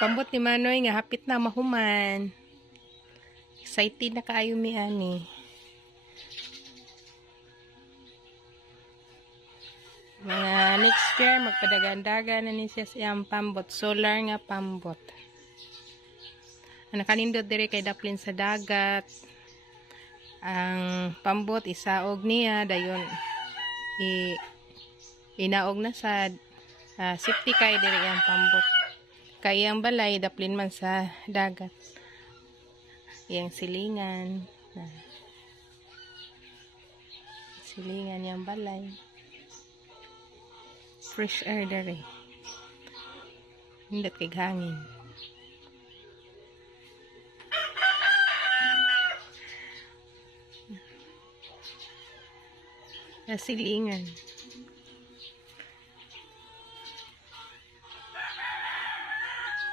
Pambot ni Manoy nga hapit na mahuman. Excited na kaayo mi ani. Mga next year magpadagandaga na ni siya siyang pambot. Solar nga pambot. Ang nakanindot dire kay daplin sa dagat. Ang pambot isaog niya dayon i inaog na sad ah, safety kay dire ang pambot. Kay ang balay daplin man sa dagat. Yang silingan. Silingan yung balay. Fresh air dere. Hindi kay hangin. Silingan.